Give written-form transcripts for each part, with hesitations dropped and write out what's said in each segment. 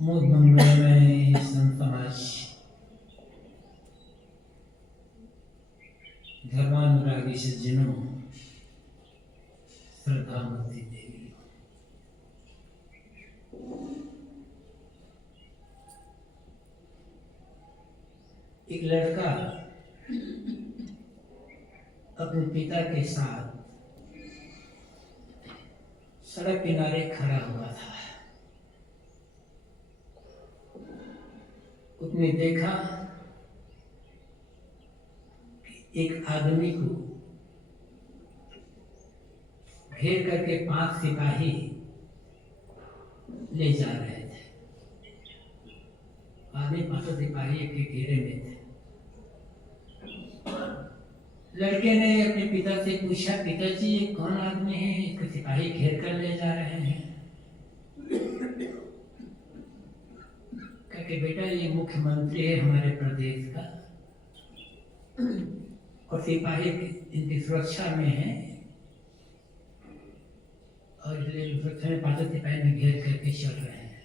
मुझ मंगलमय संत समाज धर्मानुरागी सज्जनों, श्रद्धामूर्ति देवी, एक लड़का अपने पिता के साथ सड़क किनारे खड़ा हुआ था। उसने देखा कि एक आदमी को घेर करके 5 सिपाही ले जा रहे थे। आदमी 5 सिपाही के घेरे में थे। लड़के ने अपने पिता से पूछा, पिताजी ये कौन आदमी है, इसको सिपाही घेर कर ले जा रहे हैं? कि बेटा ये मुख्यमंत्री है हमारे प्रदेश का और सिपाही इनकी सुरक्षा में है और इसलिए सुरक्षा में 5 सिपाही में घेर करके चल रहे हैं।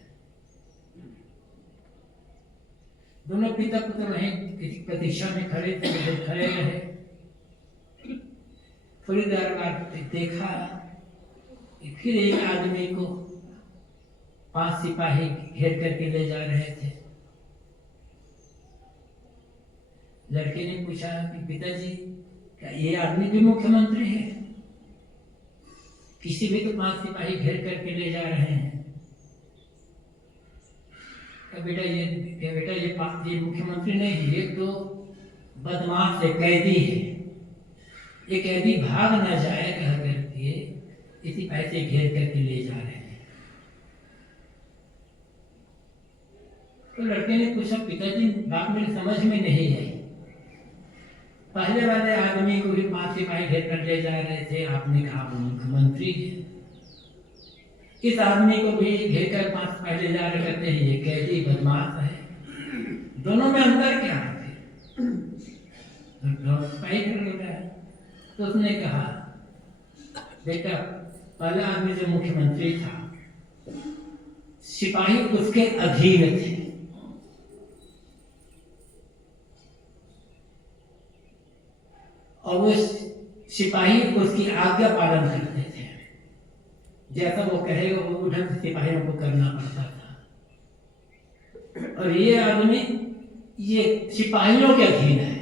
दोनों पिता पुत्र वहीं किसी प्रतीक्षा में खड़े थे, खड़े रहे। थोड़ी देर बाद देखा कि फिर एक आदमी को 5 सिपाही घेर करके ले जा रहे थे। लड़के ने पूछा कि पिताजी क्या ये आदमी भी मुख्यमंत्री है? किसी भी तो 5 सिपाही घेर करके ले जा रहे हैं। बेटा ये मुख्यमंत्री नहीं, ये तो बदमाश है, कैदी है। ये कैदी भाग न जाए कह करके इसी पैसे घेर करके ले जा रहे हैं। तो लड़के ने पूछा, पिताजी बात मेरी समझ में नहीं आई। पहले वाले आदमी को भी 5 सिपाही घेर कर ले जा रहे थे, आपने कहा वो मुख्यमंत्री है। इस आदमी को भी घेर कर 5 सिपाही ले जा रहे कहते हैं ये कैदी बदमाश है। दोनों में अंतर क्या है? सिपाही कर ले रहा है। तो उसने कहा, बेटा पहला आदमी जो मुख्यमंत्री था, सिपाही उसके अधीन थे। और वो सिपाही उसकी आज्ञा पालन करते थे। जैसा वो कहेगा वो ढंग से सिपाहियों को करना पड़ता था। और ये आदमी ये सिपाहियों के अधीन है।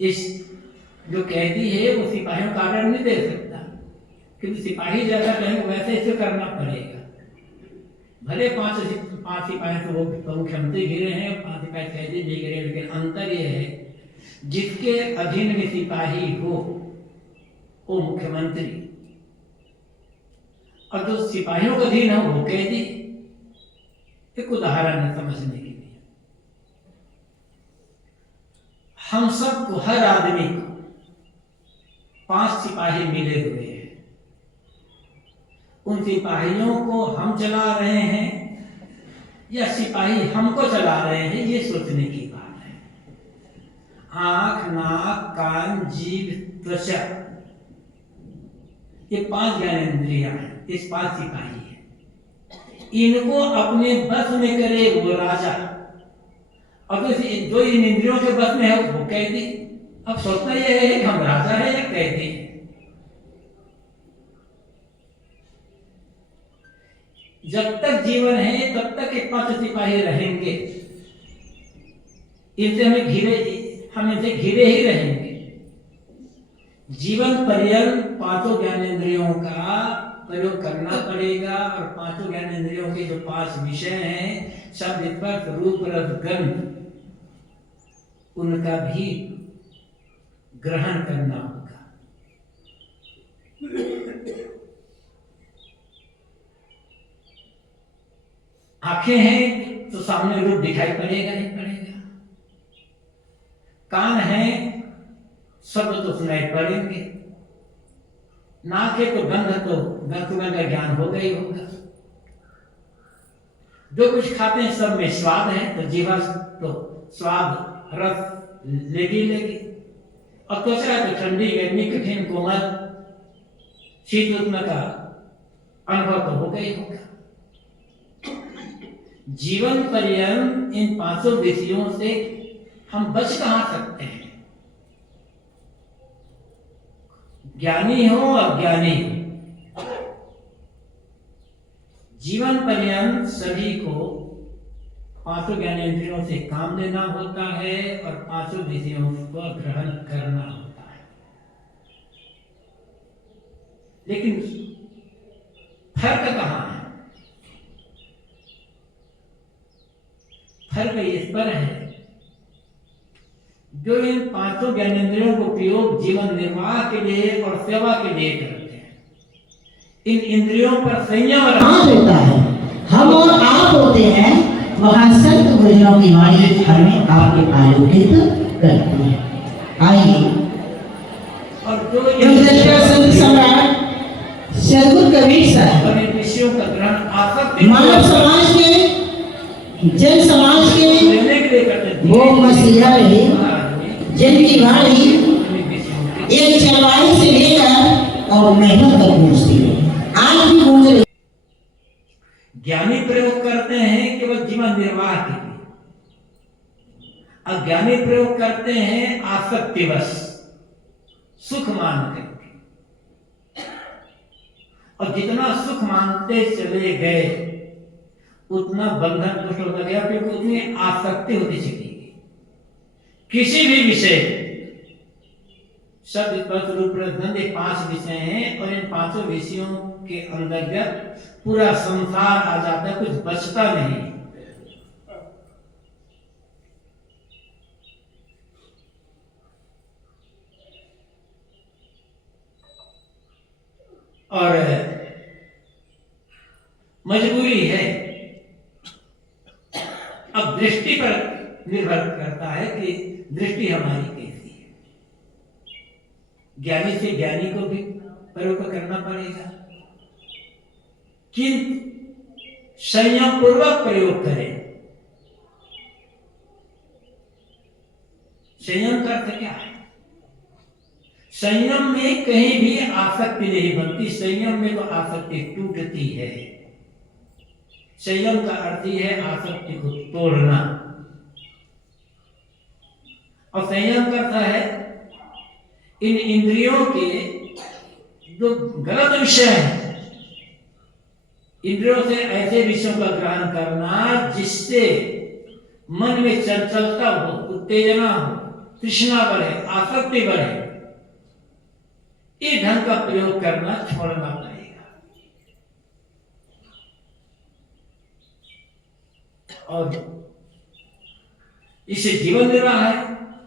इस जो कैदी है वो सिपाहियों का आर्डर नहीं दे सकता, क्योंकि सिपाही जैसा कहेंगे वैसे इसे करना पड़ेगा। भले 5 सिपाही तो वो मुख्यमंत्री गिरे हैं, 5 सिपाही कैदी भी गिरे, लेकिन अंतर यह है जिसके अधीन में सिपाही हो वो मुख्यमंत्री और जो सिपाहियों के अधीन हो वो कैदी। एक उदाहरण है समझने के लिए। हम सबको, हर आदमी को 5 सिपाही मिले हुए हैं। उन सिपाहियों को हम चला रहे हैं या सिपाही हमको चला रहे हैं, ये सोचने की बात है। आंख, नाक, कान, जीभ, त्वचा, ये 5 ज्ञानेंद्रियां हैं। इस 5 सिपाही हैं। इनको अपने बस में करे वो राजा, और जो इन इंद्रियों के बस में है वो कैदी। अब सोचना यह है कि हम राजा है या कैदी है। जब तक जीवन है तब तक ये 5 सिपाही रहेंगे। इनसे हम इनसे घिरे ही रहेंगे। जीवन पर्यंत 5 ज्ञानेंद्रियों का प्रयोग करना पड़ेगा। और 5 ज्ञानेंद्रियों के जो 5 विषय हैं, शब्द, स्पर्श, रूप, रस, गंध, उनका भी ग्रहण करना होगा। आंखें हैं तो सामने रूप दिखाई पड़ेगा ही पड़ेगा। कान है शब्द तो सुनाई पड़ेंगे। नाक है तो गंध का ज्ञान होगा ही होगा। जो कुछ खाते हैं सब में स्वाद है, तो जीवा तो स्वाद रस लेगी। और त्वचा तो ठंडी, गर्मी, कठिन, कोमल, शीत, उष्ण का अनुभव तो होगा ही होगा। जीवन पर्यंत इन पांचों विषयों से हम बच कहां सकते हैं? ज्ञानी हो अज्ञानी हो, जीवन पर्यंत सभी को पांचों ज्ञानेंद्रियों से काम लेना होता है और पांचों विषयों को ग्रहण करना होता है। लेकिन फर्क कहां है? फर्क इस पर है, जो इन पांचों ज्ञानेंद्रियों का उपयोग जीवन निर्वाह के लिए और सेवा के लिए करते हैं, इन इंद्रियों पर संयम होता है। हम और आप होते हैं, वहां संत गुरुजनों की वाणी हमें आपके आलोकित करती है। आइए, और जो संत सम्राट सदगुरु कबीर साहब और इन विषयों का ग्रहण आसक्ति मानव समाज के, जन समाज के लेने के लिए करते हैं, वो मसीहा रहे जिनकी वाणी एक चरवाही से लेकर और मेहनत तक पहुंचती है, आज भी पहुंच रही। ज्ञानी प्रयोग करते हैं केवल जीवन निर्वाह के लिए, अज्ञानी प्रयोग करते हैं आसक्तिवश, सुख मान करके। और जितना सुख मानते चले गए उतना बंधन दुष्ट होता गया, क्योंकि उतनी आसक्ति होती चली गई किसी भी विषय। शब्द स्पर्श रूप रस गंध, ये 5 विषय हैं और इन 5 विषयों के अंतर्गत पूरा संसार आ जाता है, कुछ बचता नहीं। और मजबूरी है, अब दृष्टि पर निर्भर करता है कि दृष्टि हमारी कैसी है। ज्ञानी से ज्ञानी को भी प्रयोग करना पड़ेगा, किंतु संयम पूर्वक प्रयोग करें। संयम का अर्थ क्या है? संयम में कहीं भी आसक्ति नहीं बनती, संयम में तो आसक्ति टूटती है। संयम का अर्थ ही है आसक्ति को तोड़ना, और संयम करता है इन इंद्रियों के जो गलत विषय हैं, इंद्रियों से ऐसे विषयों का ग्रहण करना जिससे मन में चंचलता हो, उत्तेजना हो, तृष्णा बढ़े, आसक्ति बढ़े, इस ढंग का प्रयोग करना छोड़ना पड़ेगा। और इसे जीवन निर्वाह है,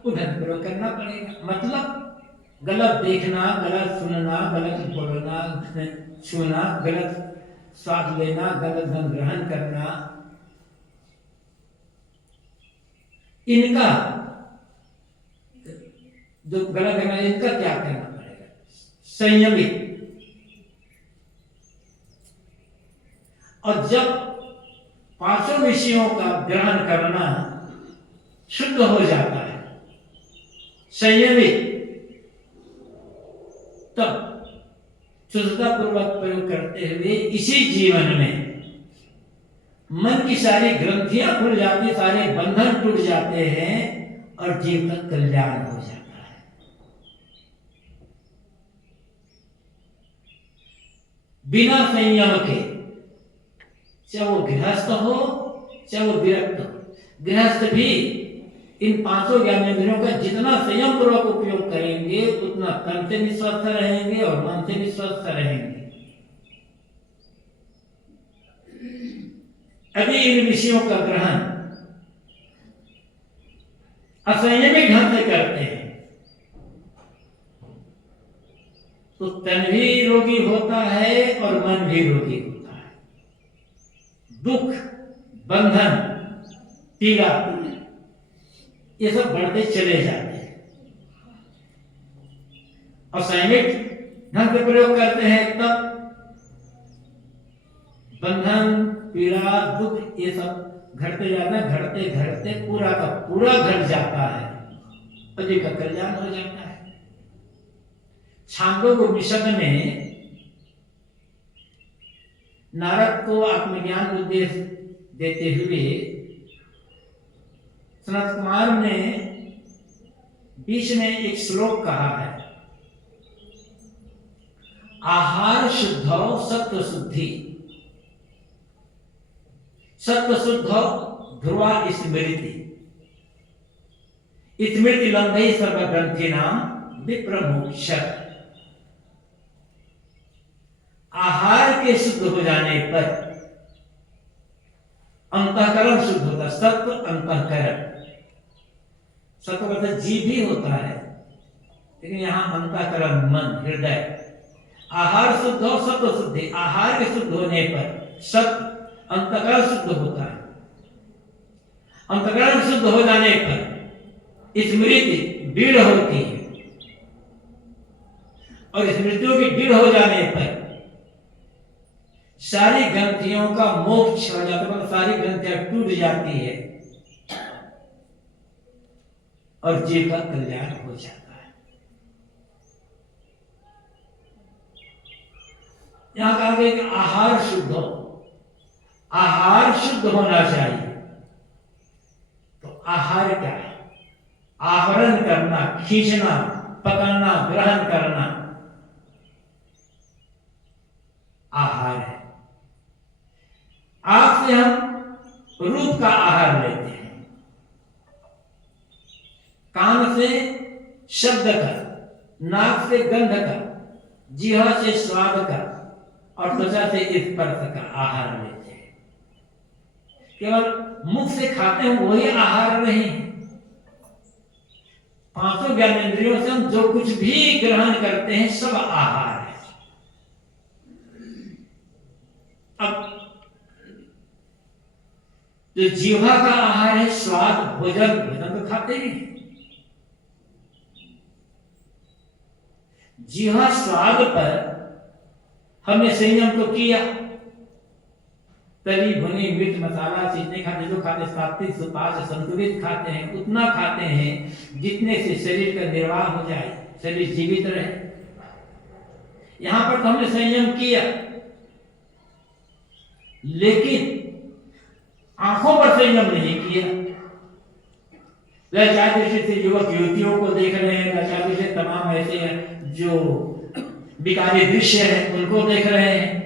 उधर प्रयोग करना पड़ेगा। मतलब गलत देखना, गलत सुनना, गलत बोलना, छूना, गलत स्वाद लेना, गलत धन ग्रहण करना, इनका जो गलत है इनका त्याग करना पड़ेगा। संयमित। और जब 5 विषयों का ग्रहण करना शुद्ध हो जाता है, संयमित, तब शुद्धता पूर्वक प्रयोग करते हुए इसी जीवन में मन की सारी ग्रंथियां खुल जाती, सारे बंधन टूट जाते हैं और जीव का कल्याण हो जाता है। बिना संयम के, चाहे वो गृहस्थ हो चाहे वो विरक्त हो, गृहस्थ भी इन 5 ज्ञानेंद्रियों का जितना संयम पूर्वक उपयोग करेंगे उतना तन से भी स्वस्थ रहेंगे और मन से भी स्वस्थ रहेंगे। यदि इन विषयों का ग्रहण असंयमी ढंग से करते हैं तो तन भी रोगी होता है और मन भी रोगी होता है। दुख, बंधन, पीड़ा, ये सब बढ़ते चले जाते हैं। और संयमित ढंग से प्रयोग करते हैं तब बंधन, पीड़ा, दुख ये सब घटते जाते हैं, घटते घटते पूरा का पूरा घट जाता है और जी का कल्याण हो जाता है। छांदोग्य उपनिषद में नारद को आत्मज्ञान उपदेश देते हुए सनत कुमार ने बीच में एक श्लोक कहा है, आहार शुद्धौ सत्व शुद्धि, सत्व शुद्धौ ध्रुवा स्मृति, स्मृति लंघै सर्वग्रंथि नाम विप्रमोक्ष। आहार के शुद्ध हो जाने पर अंतःकरण शुद्ध होता है। सत्व अंतःकरण, सत्व का जीव भी होता है, लेकिन यहां अंतःकरण मन हृदय। आहार शुद्ध हो सत्व शुद्धि, आहार के शुद्ध होने पर सत्व अंतःकरण शुद्ध होता है। अंतःकरण शुद्ध हो जाने पर स्मृति दृढ़ होती है, और स्मृतियों की दृढ़ हो जाने पर सारी ग्रंथियों का मोक्ष हो जाता है, सारी ग्रंथियां टूट जाती है और जीव का कल्याण हो जाता है। यहां कहा गया कि आहार शुद्ध हो, आहार शुद्ध होना चाहिए। तो आहार क्या है? आहरण करना, खींचना, पकड़ना, ग्रहण करना आहार है। आंख से हम रूप का आहार लेते हैं, कान से शब्द का, नाक से गंध का, जीवा से स्वाद का और त्वचा से स्पर्श का आहार लेते हैं। केवल मुख से खाते हैं वही आहार नहीं है। पांचों ज्ञानेंद्रियों से हम जो कुछ भी ग्रहण करते हैं सब आहार है। अब जो जीवा का आहार है स्वाद, भोजन, भोजन तो खाते ही हैं। जीवा स्वाद पर हमने संयम तो किया, तली भुनी मिर्च मसाला चीजें खाते, जो खाते सात्विक सुपाच्य संतुलित खाते हैं, उतना खाते हैं जितने से शरीर का निर्वाह हो जाए, शरीर जीवित रहे। यहां पर तो हमने संयम किया, लेकिन आंखों पर संयम नहीं किया। लज्जा दृष्टि से युवक युवतियों को देख रहे हैं, लज्जा दृष्टि से तमाम ऐसे जो विकारी दृश्य हैं उनको देख रहे हैं,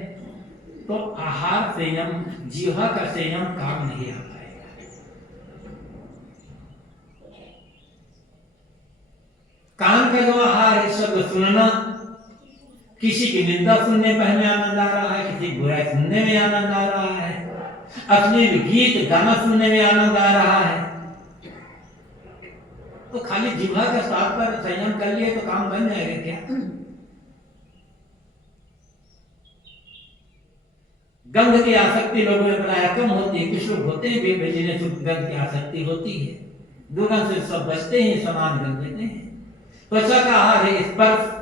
तो आहार संयम, जीवा का संयम काम नहीं आ पाएगा। कान का जो आहार है शब्द सुनना, किसी की निंदा सुनने पर हमें आनंद आ रहा है, किसी की बुराई सुनने में आनंद आ रहा है, अश्लील गीत गाना सुनने में आनंद आ रहा है, तो खाली जीवा के साथ पर संयम कर लिए तो काम बन जाएगा क्या? गंध की आसक्ति लोगों ने बताया कम होती है, कुछ लोग होते हैं जिन्हें गंध की आसक्ति होती है, दुर्गंध से सब बचते हैं, समान गंध लेते हैं। त्वचा का आहार है स्पर्श,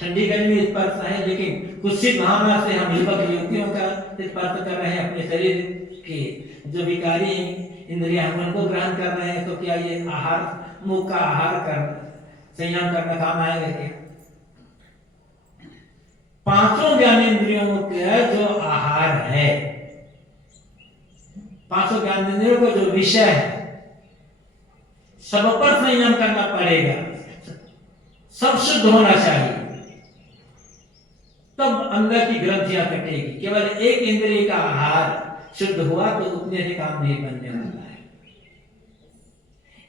ठंडी गर्मी स्पर्श है, लेकिन कुत्सित भावना से हम युवक युवतियों का स्पर्श कर रहे हैं, अपने शरीर के जो विकारी इंद्रियां उनको ग्रहण कर रहे हैं, तो क्या ये आहार, मुख का आहार कर संयम करना काम आएगा क्या? पांचों ज्ञानेंद्रियों का जो आहार है, पांचों ज्ञानेंद्रियों का जो विषय है, सब पर संयम करना पड़ेगा, सब शुद्ध होना चाहिए, तब अंदर की ग्रंथियां कटेगी। केवल एक इंद्रिय का आहार शुद्ध हुआ तो उतने से काम नहीं बनने वाला है।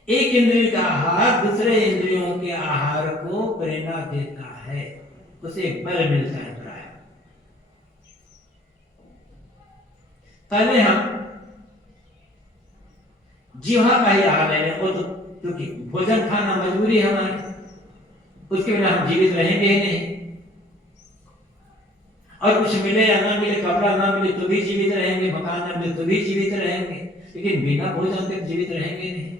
एक इंद्रिय का आहार दूसरे इंद्रियों के आहार को प्रेरणा देता है, उसे बल मिलता है। पहले हम जीवा का ही आहार ले लें, वो तो क्योंकि भोजन खाना मजबूरी है हमारी, उसके बिना हम जीवित रहेंगे ही नहीं। और कुछ मिले या ना मिले, कपड़ा ना मिले तो भी जीवित रहेंगे, मकान ना मिले तो भी जीवित रहेंगे, लेकिन बिना भोजन के जीवित रहेंगे नहीं।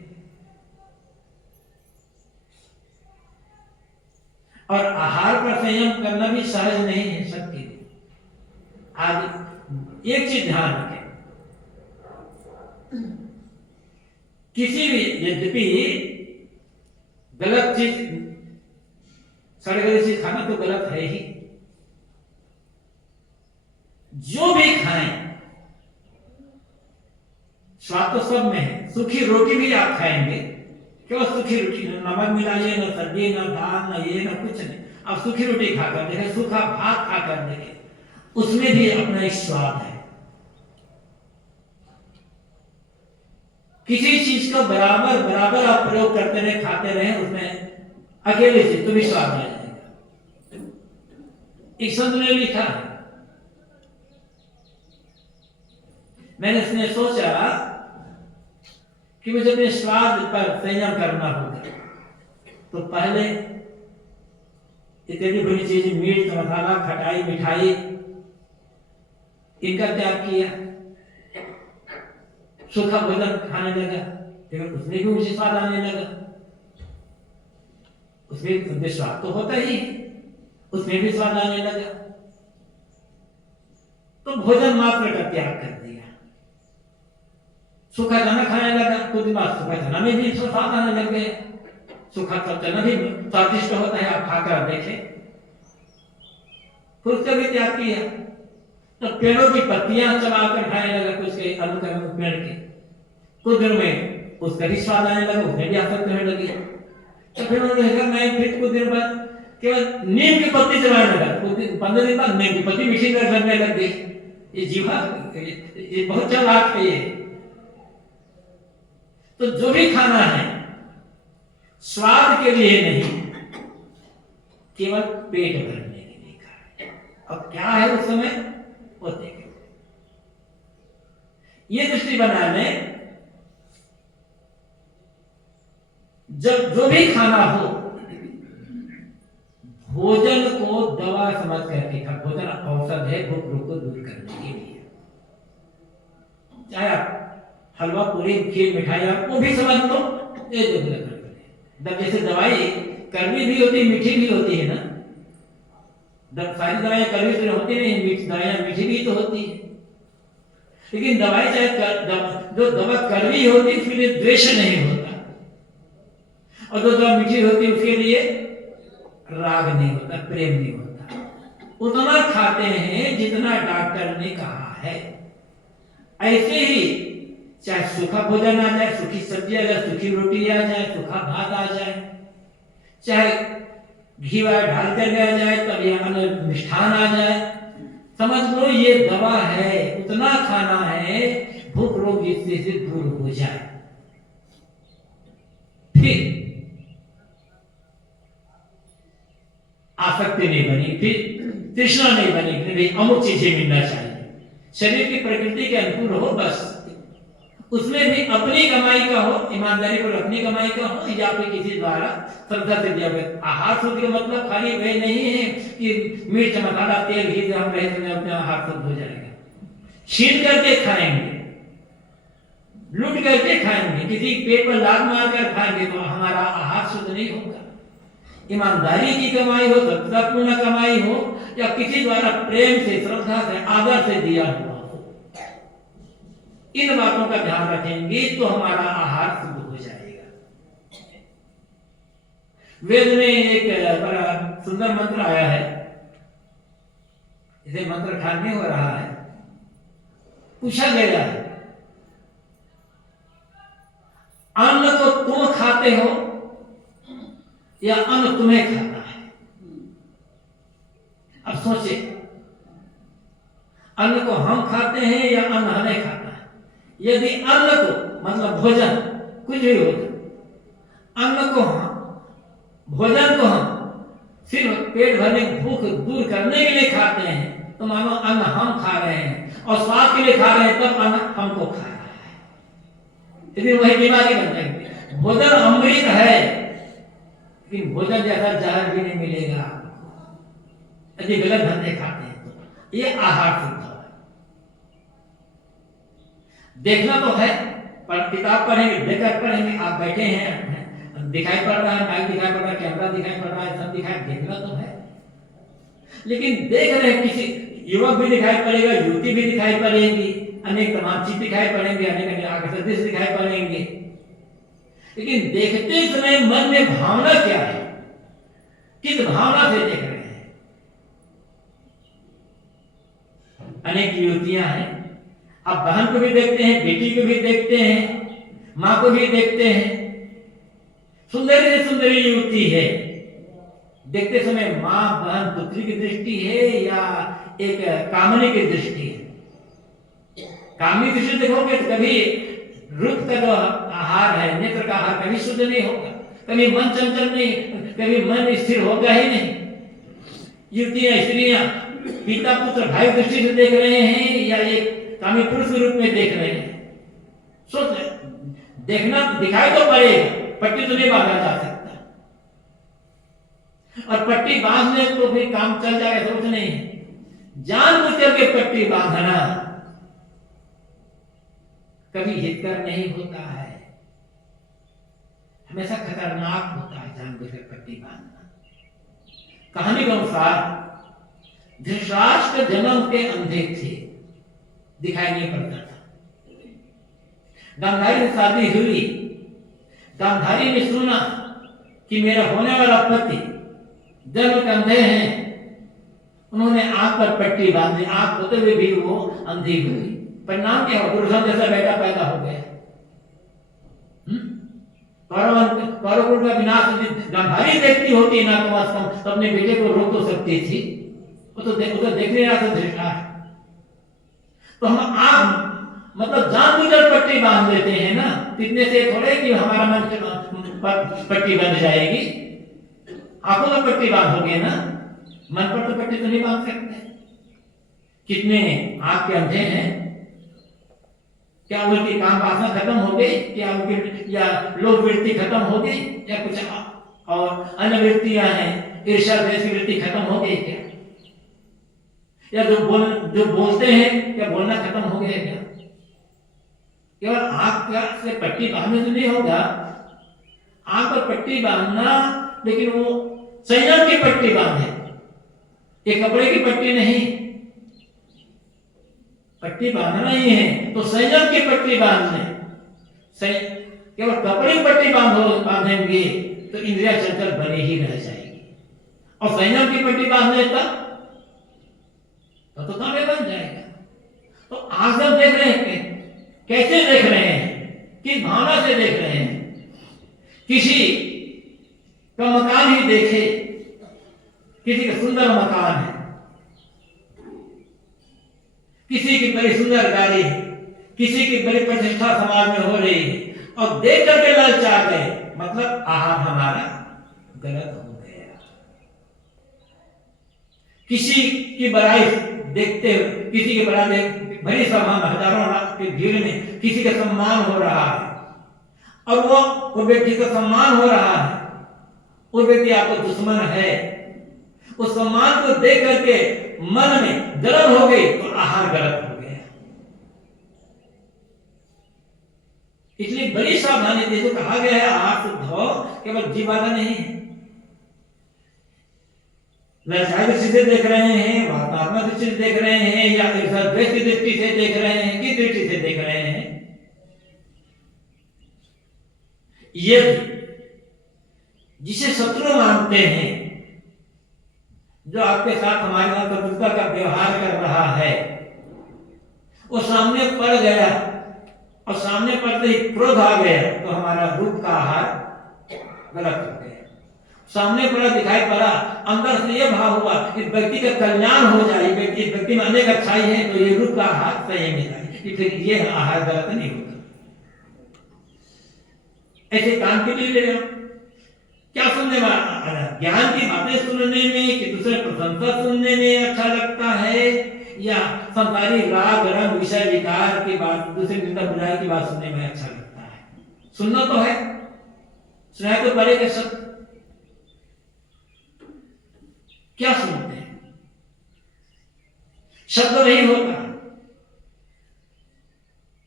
और आहार पर संयम करना भी सहज नहीं है सबके लिए। आज एक चीज ध्यान रखें, किसी भी, यद्यपि गलत चीज, सड़े गली चीज खाना तो गलत है ही, जो भी खाएं, स्वाद तो सब में है। सूखी रोटी भी आप खाएंगे, क्यों सूखी रोटी, नमक मिलाइए, ना सब्जी, ना दाल, ना ये, ना कुछ नहीं। आप सूखी रोटी खाकर देखें, सूखा भात खाकर देखें, उसमें भी अपना एक स्वाद है। किसी चीज का बराबर बराबर आप प्रयोग करते रहे, खाते रहे, उसमें अकेले से तो भी स्वाद आ जाएगा। एक संत ने लिखा, मैंने इसमें सोचा कि मुझे अपने स्वाद पर संयम करना होगा, तो पहले इतनी बड़ी चीज मिर्च, मसाला, खटाई, मिठाई, इनका त्याग किया, सूखा भोजन खाने लगा, लेकिन उसमें भी मुझे स्वाद आने लगा। उसमें स्वाद तो होता ही, उसमें भी स्वाद आने लगा, तो भोजन मात्र का त्याग कर दिया। सूखा चना खाने लगा, कुछ दिन बाद सूखा चना में भी स्वाद आने लग गए। सूखा चना भी स्वादिष्ट होता है, आप खाकर देखें। फिर उसका भी त्याग किया, तो पेड़ों की पत्तियां चबाकर खाने लगा, कुछ के अलग अलग पेड़ के। कुछ दिन में उसका भी स्वाद आने लगा, उसमें भी आसक्ति होने लगी। तो फिर उन्होंने कहा, मैं फिर कुछ दिन बाद केवल नीम की पत्ती चबाने लगा। कुछ दिन, 15 दिन बाद नीम की पत्ती मीठी लगने लग गई। ये जीवा, ये बहुत चालाक है ये। तो जो भी खाना है स्वाद के लिए नहीं, केवल पेट भरने के लिए खाना। अब क्या है उस समय वो देखें। ये दृष्टि बनाने, जब जो भी खाना हो, भोजन को दवा समझ करके खा। भोजन औषध है भूख रोग को दूर करने के लिए। चाहे आप हलवा, पूरी, खीर, मिठाई, आप वो भी समझ लो, ये जो भी लगा। जैसे दवाई कड़वी भी होती है, मीठी भी होती है ना। सारी दवाइयां कड़वी तो होती नहीं, दवाइयां मीठी भी तो होती है। लेकिन दवाई चाहे जो दवा कड़वी होती है उसके लिए द्वेष नहीं होता, और जो दवा मीठी होती है उसके लिए राग नहीं होता, प्रेम नहीं होता। उतना खाते हैं जितना डॉक्टर ने कहा है। ऐसे ही चाहे सूखा भोजन आ जाए, सूखी सब्जी आ जाए, सूखी रोटी आ जाए, सूखा भात आ जाए, चाहे घी वाला ढाल कर आ जाए, तब यहाँ मिष्ठान आ जाए, समझ लो ये दवा है। उतना खाना है भूख रोग जिससे से दूर हो जाए। फिर आसक्ति नहीं बनी, फिर तृष्णा नहीं बनी, फिर अमुक चीजें मिलना चाहिए। शरीर की प्रकृति के अनुकूल हो, बस उसमें भी अपनी कमाई का हो, ईमानदारी पर अपनी कमाई का हो, या फिर किसी द्वारा श्रद्धा से दिया गया। आहार शुद्ध का मतलब खाली वह नहीं है कि मिर्च, मसाला, तेल, घी से हम रहे तो अपना आहार शुद्ध हो जाएगा। छीन करके खाएंगे, लूट करके खाएंगे, किसी पेट पर लात मार कर खाएंगे तो हमारा आहार शुद्ध नहीं होगा। ईमानदारी की कमाई हो, सत्तापूर्ण कमाई हो, या किसी द्वारा प्रेम से, श्रद्धा से, आदर से दिया हुआ हो, इन बातों का ध्यान रखेंगे तो हमारा आहार शुद्ध हो जाएगा। वेद में एक बड़ा सुंदर मंत्र आया है, इसे मंत्र ठान नहीं हो रहा है। पूछा गया है, अन्न को तुम खाते हो या अन्न तुम्हें खाता है? अब सोचे, अन्न को हम खाते हैं या अन्न हमें खाता है? यदि अन्न को मतलब भोजन कुछ भी हो, अन्न को हम, भोजन को हम सिर्फ पेट भरने भूख दूर करने के लिए खाते हैं, तो मानो अन्न हम खा रहे हैं, और स्वाद के लिए खा रहे हैं, तब अन्न हमको खा रहा है। यदि वही बीमारी बन जाएगी। भोजन अमृत है, लेकिन भोजन जैसा जहर भी नहीं मिलेगा यदि गलत धंधे खाते हैं तो। ये आहार शुद्ध है। देखना तो है, पर किताब पढ़ेंगे, देखकर पढ़ेंगे। आप बैठे हैं, दिखाई पड़ रहा है, माइक दिखाई पड़ रहा है, कैमरा दिखाई पड़ रहा है, सब दिखाई, देखना तो है। लेकिन देख रहे हैं, किसी युवक भी दिखाई पड़ेगा, युवती भी दिखाई पड़ेगी, अनेक तमाम चीज दिखाई पड़ेंगे, अनेक आकर्षक दृश्य दिखाई पड़ेंगे। लेकिन देखते समय मन में भावना क्या है, किस भावना से देख रहे हैं? अनेक युवतियां हैं, आप बहन को भी देखते हैं, बेटी को भी देखते हैं, माँ को भी देखते हैं, सुंदरी से सुंदरी युवती है। देखते समय माँ बहन पुत्री की दृष्टि है या एक कामनी की दृष्टि है? कामनी दृष्टि देखोगे तो कभी रुक का जो आहार है, नेत्र का आहार कभी शुद्ध नहीं होगा, कभी मन चंचल नहीं, कभी मन स्थिर होगा ही नहीं। युवतियां स्त्रियां पिता पुत्र भाई दृष्टि से देख रहे हैं या एक कामी पुरुष के रूप में देख रहे हैं? सोच, देखना दिखाई तो पड़ेगा, पट्टी तो नहीं बांधा जा सकता, और पट्टी बांधने तो फिर काम चल जाएगा, सोच नहीं। जानबूझ करके पट्टी बांधना कभी हितकर नहीं होता है, हमेशा खतरनाक होता है जानबूझकर पट्टी बांधना। कहानी के अनुसार धृतराष्ट्र जन्म के अंधे थे, दिखाई नहीं पड़ता था। गांधारी से शादी हुई, गांधारी ने सुना कि मेरा होने वाला पति जन्म के अंधे हैं, उन्होंने आंख पर पट्टी बांधी, आंख होते हुए भी वो अंधी हुई। परिणाम क्या हुआ? पुरुषों जैसा बेटा पैदा हो गया। कौरव का विनाश गांधारी देखती होती ना तो अपने बेटे को रोक तो सकती थी, वो तो देख नहीं रहा था धृतराष्ट्र। तो हम आंख मतलब जानबूझकर पट्टी बांध लेते हैं ना, इतने से थोड़े कि हमारा मन पट्टी बंध जाएगी। आंखों में पट्टी बांधोगे ना, मन पर तो पट्टी तो नहीं बांध सकते। कितने आंख के अंधे हैं? क्या उनकी काम वासना खत्म हो गई, क्या उनकी या लोभ वृत्ति खत्म हो गई, या कुछ और अन्य वृत्तियां हैं, ईर्ष्या द्वेष की वृत्ति खत्म हो गई क्या? या जो बोलते हैं क्या बोलना खत्म हो गया क्या? केवल आंख से पट्टी बांधने से नहीं होगा, आंख पर पट्टी बांधना, लेकिन वो संयम की पट्टी बांधे, ये कपड़े की पट्टी नहीं। पट्टी बांधना ही है तो संयम की पट्टी बांध ले। केवल कपड़े की पट्टी बांधेंगे तो इंद्रिया चंचल बनी ही रह जाएगी, और संयम की पट्टी बांध ले तब तो कामे बन जाएगा। तो आंख जब देख रहे हैं, कैसे देख रहे हैं, किस भावना से देख रहे हैं? किसी का मकान ही देखे, किसी का सुंदर मकान है, किसी की बड़ी सुंदर गाड़ी है, किसी की बड़ी प्रतिष्ठा समाज में हो रही है, और देख करके ललचा गए, मतलब आहार हमारा गलत हो गया। किसी की बड़ाई देखते, किसी की बड़ाई भरी सभा में हजारों लाख की भीड़ में किसी का सम्मान हो रहा है, और वो व्यक्ति का सम्मान हो रहा है, वो व्यक्ति आपको दुश्मन है, उस सम्मान को देख करके मन में जलन हो गई तो आहार गलत हो गया। इसलिए बड़ी सावधानी थी, जो कहा गया है आहार शुद्ध हो, केवल जीवाला नहीं है। लज्जा दृष्टि से देख रहे हैं, भावनात्मक दृष्टि से देख रहे हैं, या द्वेष की दृष्टि से देख रहे हैं, किस दृष्टि से देख रहे हैं? यदि जिसे शत्रु मानते हैं, जो आपके साथ हमारे साथ शत्रुता का व्यवहार कर रहा है, वो सामने पड़ गया, और सामने पड़ते ही क्रोध आ गया, तो हमारा रूप का आहार गलत हो गया। सामने पड़ा, दिखाई पड़ा, अंदर से यह भाव हुआ कि व्यक्ति का कल्याण हो जाए, व्यक्ति में अनेक अच्छाई है, तो ये रूप का आहार सही में जाए, फिर ये आहार गलत नहीं होगा। ऐसे कान के लिए क्या सुनने वाला, ज्ञान की बातें सुनने में कि दूसरे प्रशंसा सुनने में अच्छा लगता है, या संसारी राग रंग विषय विकार की बात, दूसरे निंदा बुराई की बात सुनने में अच्छा लगता है? सुनना तो है, सुनाई तो पड़ेगा। सब क्या सुनते हैं? शब्द नहीं होता,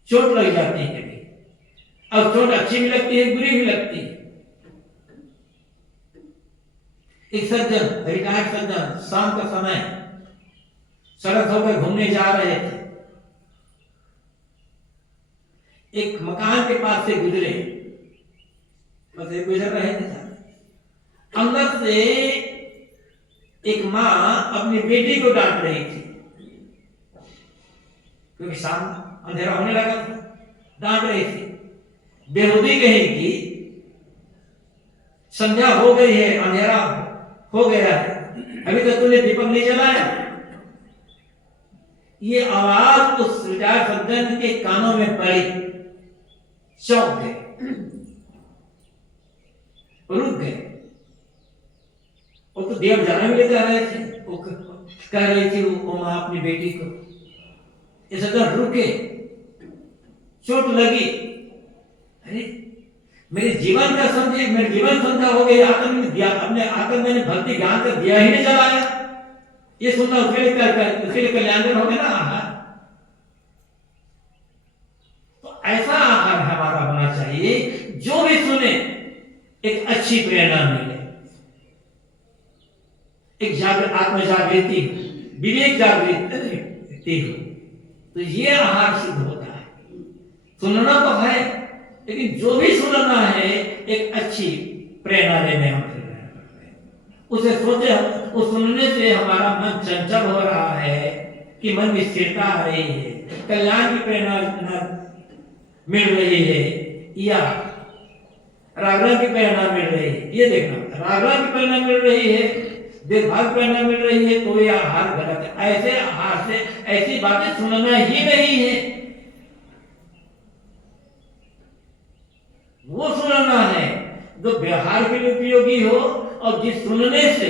चोट लग जाती है कभी, और चोट अच्छी भी लगती है, बुरी भी लगती है। एक सज्जन, रिटायर्ड सज्जन, शाम का समय सड़क होकर घूमने जा रहे थे, एक मकान के पास से गुजरे, बस एक गुजर रहे थे, अंदर से एक माँ अपनी बेटी को डांट रही थी क्योंकि शाम अंधेरा होने लगा था, डांट रही थी, बेहूदी कहेगी, संध्या हो गई है, अंधेरा हो गया है, अभी तक तूने दीपक नहीं जलाया। ये आवाज उस रिटायर्ड सज्जन के कानों में पड़ी, चौंक गए, रुक गए। वो तो देव जाने में लेकर आ रहे थे, वो कह रही थी वो मां अपनी बेटी को, ये सज्जन रुके, चोट लगी, अरे मेरे जीवन का समझे, मेरे जीवन समझा हो गया, अपने आकर मैंने भक्ति ज्ञान कर दिया ही नहीं जलाया, ये सुनना उसके लिए कल्याण हो गया ना आहार। तो ऐसा आहार हमारा होना चाहिए, जो भी सुने एक अच्छी प्रेरणा मिले, एक आत्म जागृति, विवेक जागृति हो, तो ये आहार सिद्ध होता है। सुनना तो है, लेकिन जो भी सुनना है एक अच्छी प्रेरणा लेने हम उसे सोचे, उस सुनने से हमारा मन चंचल हो रहा है कि मन में स्थिरता आ रही है, कल्याण की प्रेरणा मिल रही है, या रागराग की प्रेरणा मिल रही है। ये देखना, रागराग की प्रेरणा मिल रही है, देखभाल की प्रेरणा मिल रही है, तो यह आहार गलत है। ऐसे आहार से ऐसी बातें सुनना ही नहीं है, वो सुनना है जो व्यवहार के लिए उपयोगी हो, और जिस सुनने से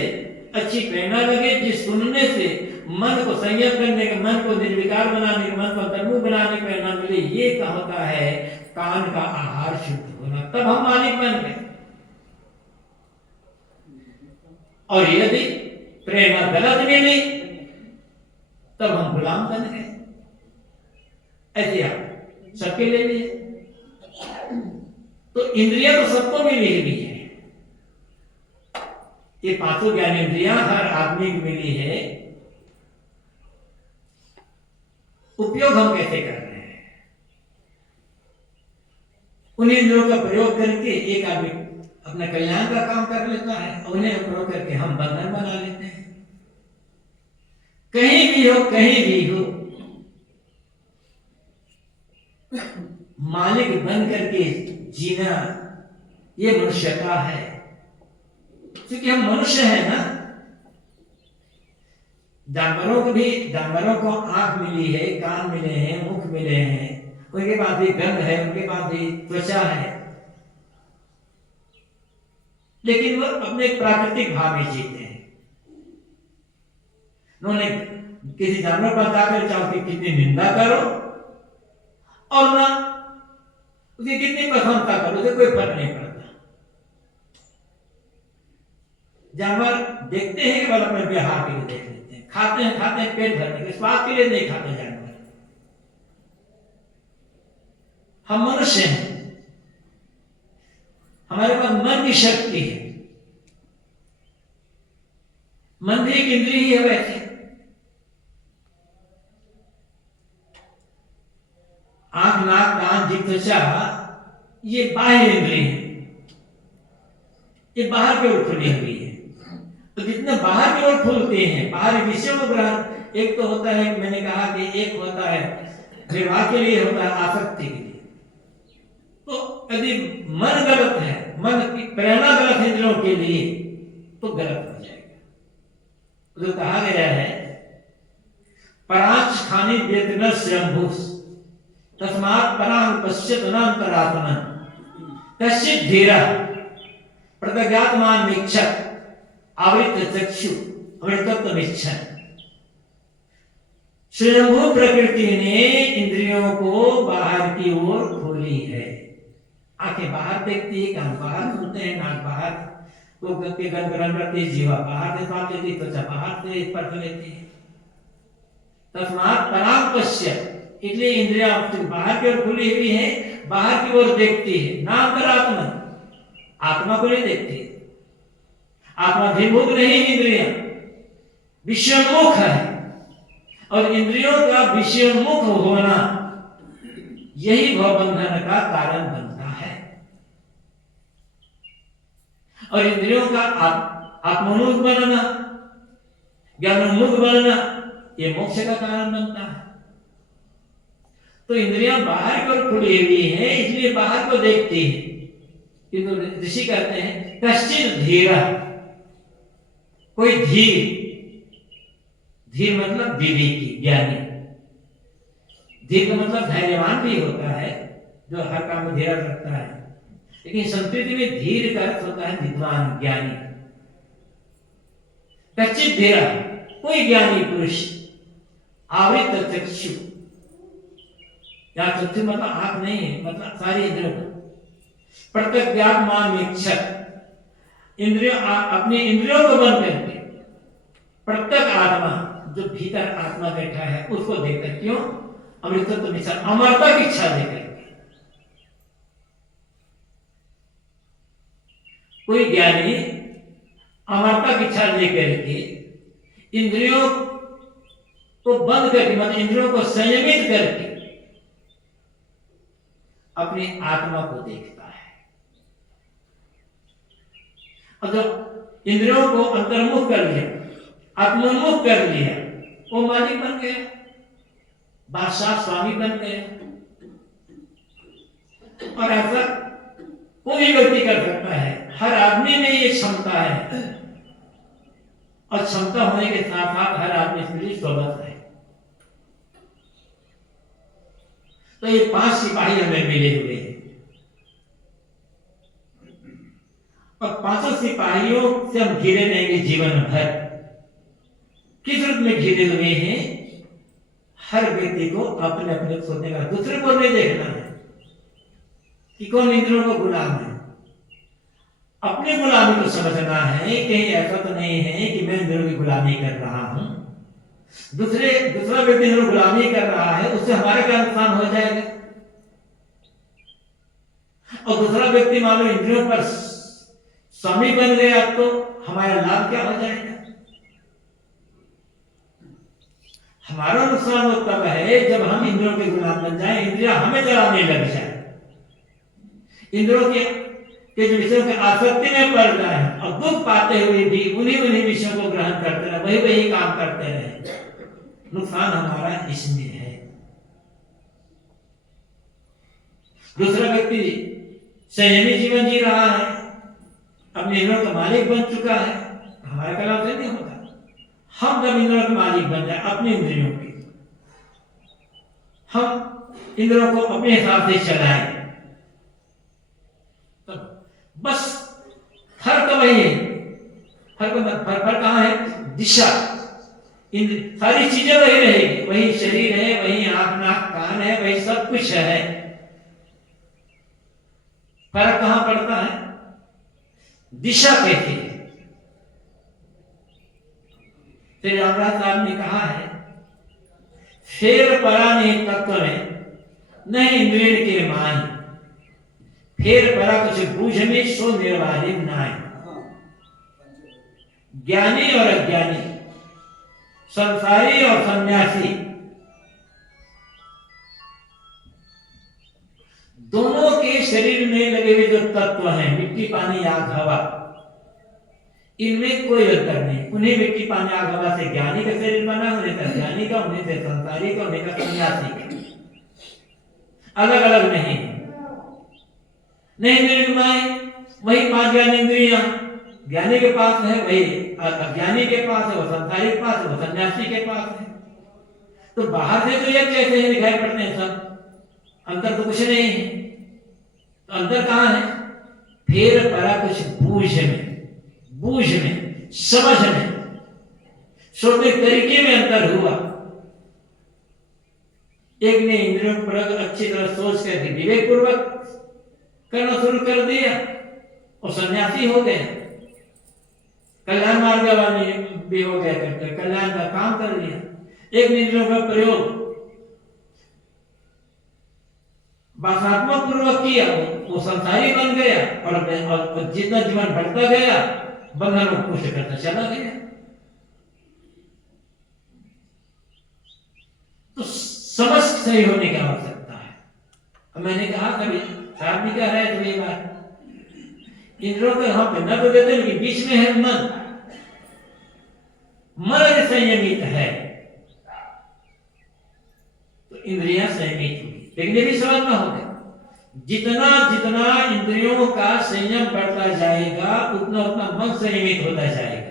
अच्छी प्रेरणा लगे, जिस सुनने से मन को संयम करने के, मन को निर्विकार बनाने के, मन को अंतर्मुख बनाने की प्रेरणा मिले, ये क्या होता है, कान का आहार शुद्ध होना, तब हम मालिक बन गए। और यदि प्रेरणा गलत मिली तब हम गुलाम बन गए। ऐसे आप सबके ले लिए, तो इंद्रियां तो सबको मिली हुई है, ये पांचों ज्ञान इंद्रियां हर आदमी को मिली है, उपयोग हम कैसे कर रहे हैं? उन इंद्रियों का प्रयोग करके एक आदमी अपने कल्याण का काम कर लेता है, और उन्हें प्रयोग करके हम बंधन बना लेते हैं। कहीं भी हो, कहीं भी हो, मालिक बन करके जीना ये मनुष्यता है, क्योंकि हम मनुष्य हैं ना। जानवरों को आंख मिली है, कान मिले हैं, मुख मिले हैं, उनके पास भी गंध है, उनके पास भी त्वचा है, लेकिन वो अपने प्राकृतिक भाव में जीते हैं। उन्होंने किसी जानवर पर जाकर चाहो कि कितनी निंदा करो और ना उसकी कितनी प्रशंसा करो, उसे कोई फर्क नहीं पड़ता। जानवर देखते हैं केवल अपने व्यवहार के लिए देख लेते हैं, खाते हैं पेट भरने के, स्वाद के लिए नहीं खाते जानवर। हम मनुष्य हैं, हमारे पास मन की शक्ति है, मन भी एक इंद्रिय ही है। वैसे आंख, नाक, कान, जीभ, त्वचा ये बाह्य इंद्रिय है, ये बाहर की ओर खुली हुई है। तो जितने बाहर की ओर खुलते हैं, बाहर विषयों को ग्रहण, एक तो होता है, मैंने कहा कि एक होता है विवाह के लिए, होता है आसक्ति के लिए। तो यदि मन गलत है, मन की प्रेरणा गलत है इंद्रियों के लिए, तो गलत हो जाएगा। जो कहा गया है, परांच खानी वेदन स्वयंभूष तस्मात् परां पश्यत अनंतरात्मन कश्चित् धीरः प्रत्यगात्मान मीक्षत आवृत चक्षु अमृतत्वमिच्छन्। स्वयंभू प्रकृति ने इंद्रियों को बाहर की ओर खोली है। आंखें बाहर देखती है, कान बाहर सुनते हैं, नाक बाहर को गंध ग्रहण करती है, जीवा बाहर से स्वाद लेती है, त्वचा बाहर से स्पर्श लेती है। तस्मात् परां पश्यत, इसलिए इंद्रियां बाहर की ओर खुली हुई है, बाहर की ओर देखती है, ना अंतरात्मा, आत्मा को नहीं देखती। आत्माभिमुख नहीं इंद्रियां, विषयोन्मुख है। और इंद्रियों का विषयोन्मुख होना यही भवबंधन का कारण बनता है। और इंद्रियों का आत्मोन्मुख बनना, ज्ञानोन्मुख बनना, ये मोक्ष का कारण बनता है। तो इंद्रियां बाहर की ओर खुली हुई हैं, इसलिए बाहर को देखती है। ये तो ऋषि कहते हैं कश्चित धीरा, कोई धीर, धीर मतलब विवेकी ज्ञानी। धीर का मतलब धैर्यवान भी होता है, जो हर काम में धीरज रखता है, लेकिन संस्कृति में धीर का अर्थ होता है विद्वान ज्ञानी। कच्चित धीरा, कोई ज्ञानी पुरुष, आवृत चक्षु, या चक्षु मतलब आंख नहीं है, मतलब सारी इंद्रियों को प्रत्यग्यात्मामीक्षक, इंद्रियों अपनी इंद्रियों को बंद करके प्रत्यक आत्मा, जो भीतर आत्मा बैठा है उसको देखकर, क्यों? अमृतत्व इच्छा, अमरता की इच्छा लेकर। कोई ज्ञानी अमरता की इच्छा लेकर के इंद्रियों को बंद करके, मतलब इंद्रियों को संयमित करके अपनी आत्मा को देखता है। और जब इंद्रियों को अंतर्मुख कर लिया, आत्मोन्मुख कर लिया, वो मालिक बन गया, बादशाह स्वामी बन गया। और ऐसा कोई व्यक्ति कर सकता है, हर आदमी में ये क्षमता है, और क्षमता होने के साथ साथ हर आदमी इसके लिए स्वतंत्र है। तो ये 5 सिपाही हमें मिले हुए हैं, और 5 सिपाहियों से हम घिरे रहेंगे जीवन भर। किस रूप में घिरे हुए हैं? हर व्यक्ति को अपने अपने सोचने का, दूसरे को नहीं देखना है कि कौन इंद्रियों को गुलाम है, अपनी गुलामी को समझना है। कहीं ऐसा तो नहीं है कि मैं इंद्रियों की गुलामी कर रहा हूं, दूसरा व्यक्ति इंद्रियों की गुलामी कर रहा है, उससे हमारा क्या नुकसान हो जाएगा? और दूसरा व्यक्ति मान लो इंद्रियों पर स्वामी बन गया, तो हमारा लाभ क्या हो जाएगा? हमारा नुकसान तो तब है जब हम इंद्रियों के गुलाम बन जाए, इंद्रियां हमें चलाने लग जाए, इंद्रियों के जो विषयों के आसक्ति में पड़ जाए, और दुख पाते हुए भी उन्हीं विषयों को ग्रहण करते रहे, वही काम करते रहे। नुकसान हमारा इसमें है। दूसरा व्यक्ति संयमी जीवन जी रहा है, अपने इंद्रियों का मालिक बन चुका है, हमारे कलाम से नहीं होता। हम जब इंद्रियों के मालिक बन जाए, अपनी इंद्रियों के, हम इंद्रियों को अपने हिसाब से चलाएं, तो बस फर्क वही है। फर्क कहाँ है? दिशा। सारी चीजें वही रहेगी, वही शरीर है, वही आंख नाक कान है, वही सब कुछ है। फर्क कहां पड़ता है? दिशा कैसी है? श्री रामदास साहब ने कहा है, फेर परा ने तत्व में नहीं इंद्रिय के माई, फेर परा कुछ बूझ में सो निर्वाहित नाय। ज्ञानी और अज्ञानी, संसारी और सन्यासी, दोनों के शरीर में लगे हुए जो तत्व हैं, मिट्टी पानी आग हवा, इनमें कोई अंतर नहीं। उन्हें मिट्टी पानी आग हवा से ज्ञानी का शरीर बना, उन्हें का ज्ञानी का, उन्हें से संसारी का, उन्हें का सन्यासी का, अलग अलग नहीं। नहीं निर्माय, वही 5 ज्ञानेंद्रियां ज्ञानी के पास है, वही अज्ञानी के पास है, वो संसारी के पास है, वो सन्यासी के पास है। तो बाहर से तो ये कैसे दिखाई पड़ते हैं सब, अंतर तो कुछ नहीं है। तो अंतर कहां है? फेर परा कुछ बूझ में, समझ में, सोचने तरीके में अंतर हुआ। एक ने इंद्रियों पर अच्छी तरह सोच करके विवेक पूर्वक करना शुरू कर दिया और सन्यासी हो गए, कल्याण मार्ग वाले भी हो गया, करके कल्याण का काम कर लिया। एक ने इंद्रियों का प्रयोग भाषात्मक पूर्वक किया, वो संसारी बन गया, और जितना जीवन बढ़ता गया बंधन को पुष्ट करता चला गया। तो समझ सही होने की आवश्यकता है। और मैंने कहा कभी साहब भी कह रहे थे ये बात, इंद्रियों को हम न तो देते, लेकिन बीच में है मन संयमित है तो इंद्रियां संयमित हुई। लेकिन ये भी समझना होगा, जितना जितना इंद्रियों का संयम बढ़ता जाएगा उतना उतना मन संयमित होता जाएगा,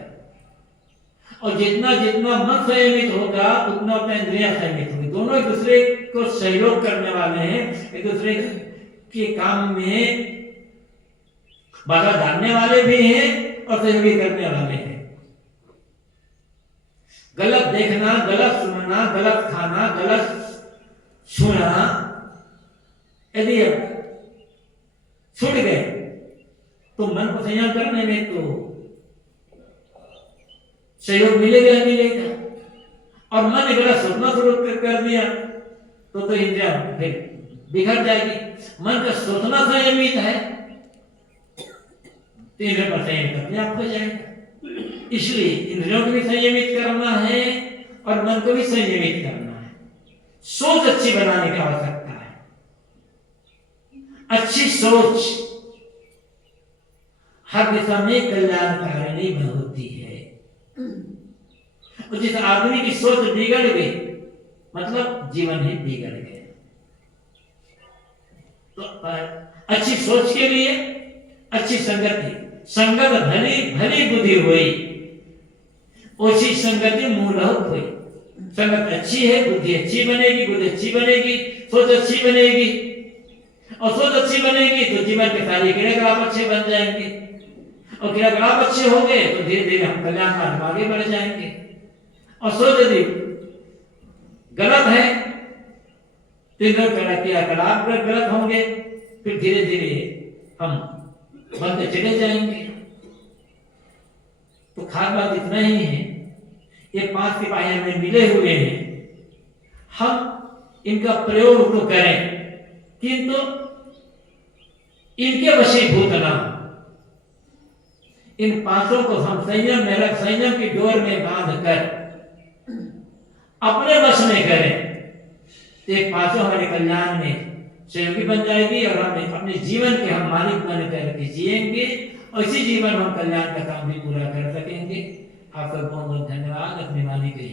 और जितना जितना मन संयमित होगा उतना उतना इंद्रियां संयमित होगी। दोनों एक दूसरे को सहयोग करने वाले हैं, एक दूसरे के काम में बाधा डालने वाले भी हैं और सहयोगी करने वाले हैं। गलत देखना, गलत सुनना, गलत खाना, गलत छूना, यदि छूट गए तो मन को संयम करने में तो सहयोग मिलेगा ही मिलेगा, और मन ने गलत सोचना शुरू कर दिया तो इंद्रिया फिर बिगड़ जाएगी। मन का सोचना संयमित है तो इंद्रियों पर संयम अपने आप हो जाएगा। इसलिए इंद्रियों को भी संयमित करना है और मन को भी संयमित करना है। सोच अच्छी बनाने की आवश्यकता है। अच्छी सोच हर दिशा में कल्याणकारिणी होती है। और जिस आदमी की सोच बिगड़ गई मतलब जीवन ही बिगड़ गया। तो अच्छी सोच के लिए अच्छी संगति, संगत भली भली बुद्धि हुई, ओसी संगति मूलहुत हुई। संगत अच्छी है, बुद्धि अच्छी बनेगी, बुद्धि अच्छी बनेगी, सोच अच्छी बनेगी, और सोच अच्छी बनेगी तो जीवन के सारे क्रियाकलाप अच्छे बन जाएंगे, और क्रियाकलाप अच्छे होंगे तो धीरे धीरे हम कल्याण मार्ग आगे बढ़ जाएंगे। और सोच यदि गलत है तो क्रियाकलाप गलत होंगे, फिर धीरे धीरे हम बनते चले जाएंगे। तो खास बात इतना ही है, ये 5 सिपाही हमें मिले हुए हैं, हम इनका प्रयोग तो करें किंतु इनके वशीभूत ना हो। इन 5 को हम संयम में रख, संयम की डोर में बांध कर अपने वश में करें तो ये 5 हमारे कल्याण में सहयोगी बन जाएगी, और हम अपने जीवन के हम मालिक बन करके जिएंगे, और इसी जीवन हम कल्याण का काम भी पूरा कर सकेंगे। आपका बहुत बहुत धन्यवाद। अपने मालिक के